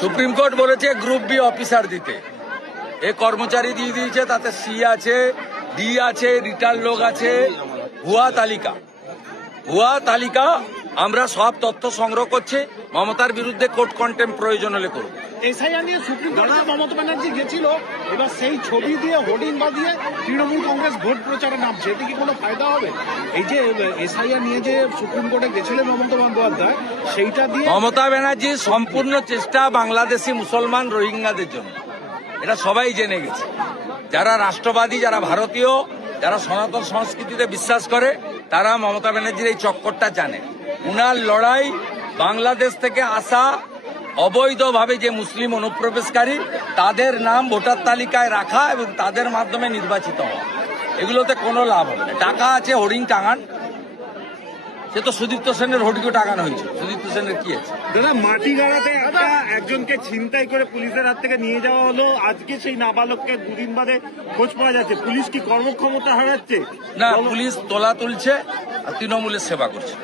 Supreme court বলেছে group B officer দিতে, এ কর্মচারী দিয়ে দিয়েছে, তাতে সি আছে, ডি আছে, রিটার্ন লোক আছে, ভুয়া তালিকা। আমরা সব তথ্য সংগ্রহ করছি, মমতার বিরুদ্ধে কোর্ট কন্টেম্প প্রয়োজন হলে করব। এসআইআর নিয়ে সুপ্রিম কোর্টে মমতা ব্যানার্জি গেছিল, এবার সেই ছবি দিয়ে হোর্ডিং বাঁধিয়ে তৃণমূল কংগ্রেস ভোট প্রচারে নামছে, এতে কি কোনো ফায়দা হবে? এই যে এসআইআর নিয়ে যে সুপ্রিম কোর্টে গেছিলেন মমতা বন্দ্যোপাধ্যায়, সেইটা দিয়ে মমতা ব্যানার্জির সম্পূর্ণ চেষ্টা বাংলাদেশি মুসলমান রোহিঙ্গাদের জন্য, এটা সবাই জেনে গেছে। যারা রাষ্ট্রবাদী, যারা ভারতীয়, যারা সনাতন সংস্কৃতিতে বিশ্বাস করে, তারা মমতা ব্যানার্জির এই চক্করটা জানে। উনার লড়াই বাংলাদেশ থেকে আসা অবৈধভাবে যে মুসলিম অনুপ্রবেশকারী, তাদের নাম ভোটার তালিকায় রাখা এবং তাদের মাধ্যমে নির্বাচিত হওয়া, এগুলোতে কোনো লাভ হবে না। টাকা আছে, হোর্ডিং টাঙান। সে তো সুদীপ্ত সেনের হোর্ডিংও টাঙানো হয়েছিল, সুদীপ্ত সেনের কি আছে? দাদা, মাটি গাড়াতে একজনকে ছিনতাই করে পুলিশের হাত থেকে নিয়ে যাওয়া হলো, আজকে সেই নাবালককে দুদিন বাদে খোঁজ পাওয়া যাচ্ছে। পুলিশ কি কর্মক্ষমতা হারাচ্ছে? না, পুলিশ তোলা তুলছে আর তৃণমূলের সেবা করছে।